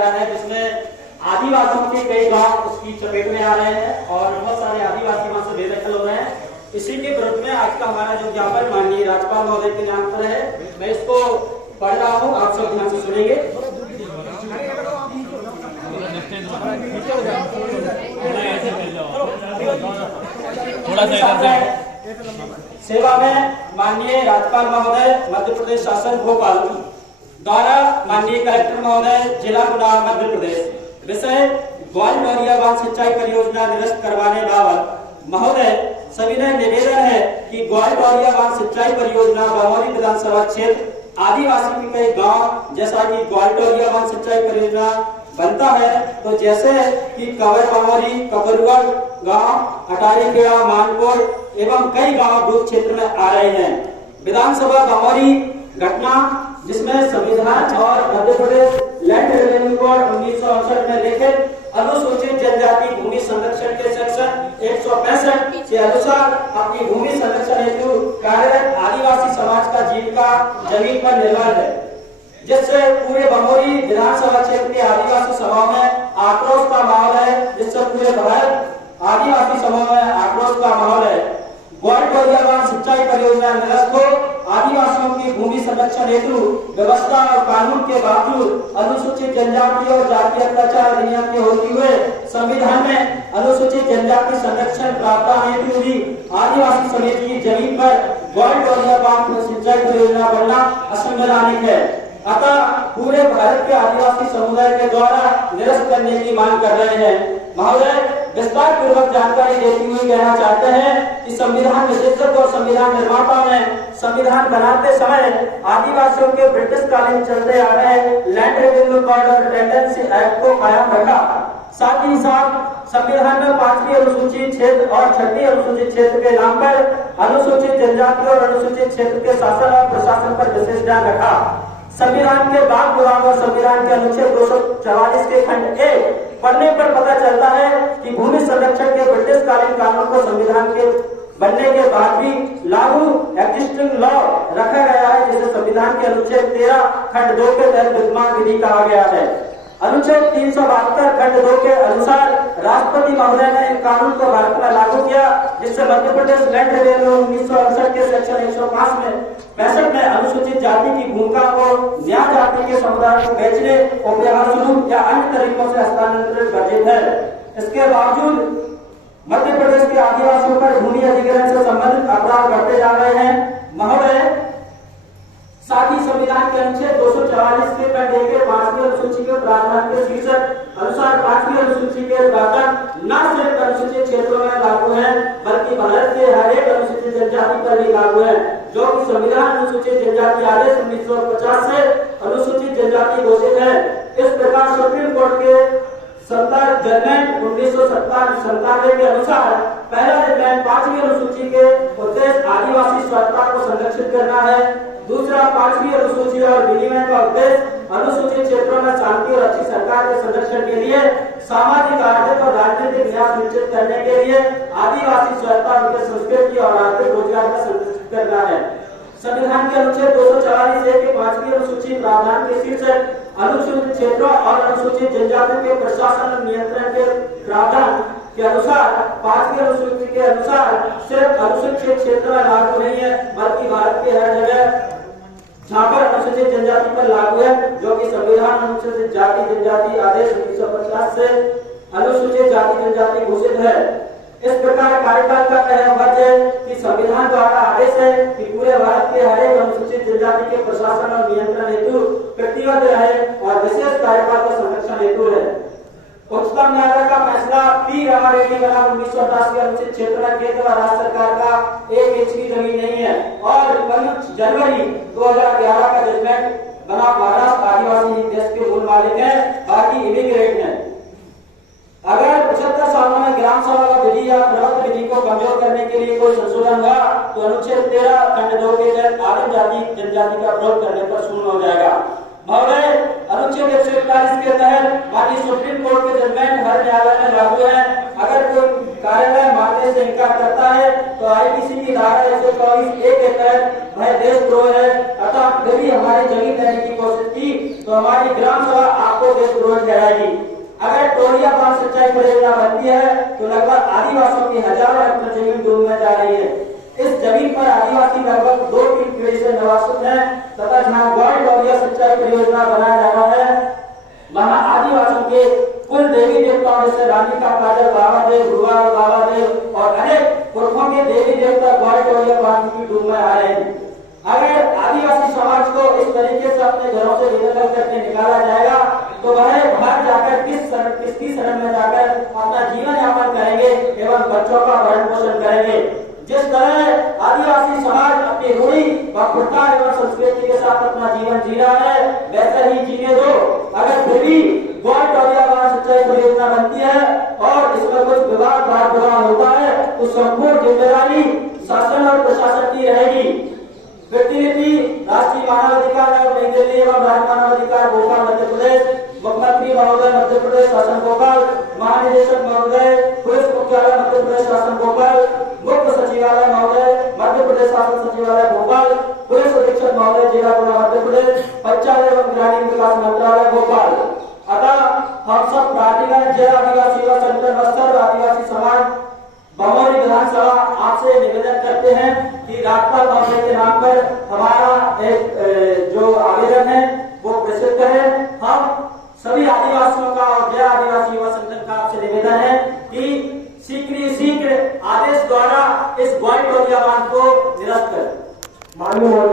रहा है, जिसमें आदिवासियों के कई गांव उसकी चपेट में आ रहे हैं और बहुत सारे आदिवासी वहां से बेदखल हो रहे हैं। इसी के विरुद्ध में आज का हमारा जो ज्ञापन माननीय राज्यपाल महोदय के नाम पर है, मैं इसको पढ़ रहा हूँ, आप सब ध्यान से सुनेंगे। सेवा में माननीय राज्यपाल महोदय मध्य प्रदेश शासन भोपाल द्वारा माननीय कलेक्टर महोदय जिला गुना मध्य प्रदेश, विषय ग्वाल-डोरिया बांध सिंचाई परियोजना निरस्त करवाने बाबत महोदय सविनय निवेदन है कि ग्वाल-डोरिया बांध सिंचाई परियोजना बमौरी विधानसभा क्षेत्र आदिवासी के कई गांव जैसा कि ग्वाल-डोरिया बांध सिंचाई परियोजना बनता है, तो जैसे कि कवर बमौरी, कबरुआ गांव, अटारी खेड़ा, मानपुर एवं कई गांव डूब क्षेत्र में आ रहे हैं। विधानसभा बमौरी घटना जिसमें संविधान और Madhya Pradesh land revenue code 1968 में लिखित अनुसूचित जनजाति भूमि संरक्षण के सेक्शन 165 के अनुसार अपनी भूमि संरक्षण हेतु कार्यरत आदिवासी समाज का जीविका जमीन पर निर्भर है, जिससे पूरे बमौरी विधानसभा क्षेत्र के आदिवासी समाज में आक्रोश का माहौल है, जिससे पूरे भारत आदिवासी समाज में आक्रोश का माहौल है। ग्वाल-डोरिया बांध सिंचाई परियोजना निरस्त हो, आदिवासियों की भूमि संरक्षण हेतु व्यवस्था और कानून के बावजूद अनुसूचित जनजाति और जातीय अत्याचार अधिनियम के होते हुए संविधान में अनुसूचित जनजाति संरक्षण प्रावधान हेतु भी आदिवासी समिति की जमीन पर ग्वाल-डोरिया बांध सिंचाई परियोजना बनना असंवैधानिक है। अतः पूरे भारत के आदिवासी समुदाय के द्वारा निरस्त करने की मांग कर रहे हैं। महोदय विस्तार पूर्वक जानकारी देते हुए कहना चाहते हैं कि संविधान विशेषज्ञ और संविधान निर्माताओं ने संविधान बनाते समय आदिवासियों के ब्रिटिश कालीन चलते आ रहे लैंड रेवेन्यू कोड और टेंडेंसी एक्ट को कायम रखा। साथ ही साथ संविधान में 5वीं अनुसूचित क्षेत्र और 6वीं अनुसूचित क्षेत्र के नाम पर अनुसूचित जनजाति और अनुसूचित क्षेत्र के शासन और प्रशासन पर विशेष ध्यान रखा। संविधान के बाग विभाग और संविधान के अनुच्छेद 244 के खंड ए पढ़ने पर पता चलता है कि भूमि संरक्षण के ब्रिटिश कालीन कानून को संविधान के बनने के बाद भी लागू एक्जिस्टिंग लॉ रखा गया है, जिसे संविधान के अनुच्छेद 13 खंड 2 के तहत विद्यमान विधि कहा गया है। अनुच्छेद 372 खंड 2 के अनुसार राष्ट्रपति महोदय ने इन कानून को भारत में लागू किया, जिससे मध्य प्रदेश लैंड रेवेन्यू 1968 के सेक्शन 105 में 65 में अनुसूचित जाति की भूमिका को न्याय जाति के समुदाय को बेचने, उपहार स्वरूप या अन्य तरीकों से हस्तांतरित वर्जित है। इसके बावजूद मध्य प्रदेश के आदिवासियों पर भूमि अधिग्रहण से संबंधित अपराध बढ़ते जा रहे हैं। महोदय साथ ही संविधान के अनुच्छेद 244 के खंड 1 के 5वीं अनुसूची के प्रावधान के शीर्षक अनुसार 5वीं अनुसूची के प्रावधान न सिर्फ अनुसूचित क्षेत्रों में लागू है, बल्कि भारत के हर एक अनुसूचित जनजाति पर भी लागू है, जो कि संविधान अनुसूचित जनजाति आदेश 1950 से अनुसूचित जनजाति घोषित है। इस प्रकार सुप्रीम कोर्ट के सत्तर जजमेंट 1997 के अनुसार पहला जजमेंट 5वीं अनुसूची के उद्देश्य आदिवासी स्वायत्तता को संरक्षित करना है, दूसरा 5वीं अनुसूची और विनिमय का उद्देश्य अनुसूचित क्षेत्रों में शांति और अच्छी सरकार के संरक्षण के लिए सामाजिक, आर्थिक और राजनीतिक न्याय सुनिश्चित करने के लिए आदिवासी स्वायत्तता, उनके संस्कृति और आर्थिक रोजगार का संरक्षित करना है। संविधान के अनुच्छेद 244 के 5वीं अनुसूची प्रावधान के शीर्षक अनुसूचित क्षेत्रों और अनुसूचित जनजातियों के प्रशासन और नियंत्रण के प्रावधान के अनुसार 5वीं अनुसूची के अनुसार सिर्फ अनुसूचित क्षेत्र में लागू नहीं है, बल्कि भारत के हर जगह जहाँ पर अनुसूचित जनजाति पर लागू है, जो कि संविधान अनुसूचित जाति जनजाति आदेश 1950 से अनुसूचित जाति जनजाति घोषित है। इस प्रकार कार्यकाल का यह वजह है कि संविधान द्वारा आदेश है कि पूरे भारत के हर एक अनुसूचित जनजाति के प्रशासन और नियंत्रण हेतु प्रतिबद्ध रहे और विशेष कार्यकाल का संरक्षण हेतु है। उच्चतम न्यायालय का फैसला पी रहा रेड्डी बना 1988 के अनुच्छेद क्षेत्र में केंद्र व राज्य सरकार का 1 इंच की जमीन नहीं है और 5 जनवरी 2011 का जजमेंट बना महाराष्ट्र आदिवासी देश के मूल मालिक है, बाकी इमिग्रेट है। अगर 75 सालों में ग्राम सभा विधि या प्रवर्तन विधि को कमजोर करने के लिए कोई संशोधन हुआ तो अनुच्छेद 13 खंड 2 के तहत आदिम जाति जनजाति का विरोध करने पर शून्य हो जाएगा। महोदय अनुच्छेद 141 के तहत माननीय सुप्रीम कोर्ट के जजमेंट हर न्यायालय में लागू है। अगर कोई कार्यालय मानने से इनकार करता है तो आईपीसी की धारा 124A के तहत वह देशद्रोह है। अतः यदि हमारी जमीन लेने की कोशिश की तो हमारी ग्राम सभा आपको देशद्रोह की हजारों हेक्टेयर जमीन डूब में जा रही है। इस जमीन पर आदिवासी लगभग 2-3 पीढ़ी से निवासित हैं तथा जहाँ ग्वाल डोरिया सिंचाई परियोजना बनाया जा रहा है वहाँ आदिवासियों के कुल देवी देवताओं जैसे रानी का काजल बाबा देव, रुआल बाबा देव और अनेक पुरखों के देवी देवता ग्वाल डोरिया पानी की डूब में आ रहे हैं। अगर आदिवासी समाज को इस तरीके से अपने घरों से बेदखल करके निकाला जाएगा तो वह बाहर जाकर किसकी शरण में जाकर अपना जीवन यापन करेंगे एवं बच्चों का भरण पोषण करेंगे। जिस तरह आदिवासी समाज अपनी रूढ़ी व प्रथा एवं संस्कृति के साथ अपना जीवन जी रहा है वैसे ही जीने दो। अगर फिर भी ग्वाल डोरिया बांध सिंचाई परियोजना बनती है और इसमें कुछ विवाद होता है तो संपूर्ण जिम्मेदारी शासन और प्रशासन की रहेगी। प्रतिनिधि राष्ट्रीय मानवाधिकार आयोग नई दिल्ली एवं राज्य मानवाधिकार भोपाल मध्य प्रदेश, मुख्यमंत्री महोदय मध्य प्रदेश शासन भोपाल, महानिदेशक महोदय पुलिस मुख्यालय मध्य प्रदेश शासन भोपाल, मुख्य सचिवालय महोदय मध्य प्रदेश शासन सचिवालय भोपाल, पुलिस अधीक्षक महोदय जिला गुना मध्य प्रदेश, पंचायत एवं ग्रामीण विकास मंत्रालय भोपाल। अतः हम सब प्राधिकरण जय आदिवासी व सेंट्रल बस्तर आदिवासी समाज बमौरी विधानसभा आपसे निवेदन करते हैं कि राजपाल महोदय के नाम पर हमारा एक जो आवेदन है वो प्रस्तुत करें। हम सभी आदिवासियों का और जय आदिवासी युवा संगठन का आपसे निवेदन है कि शीघ्र आदेश द्वारा इस ग्वाल डोरिया बांध को निरस्त करें।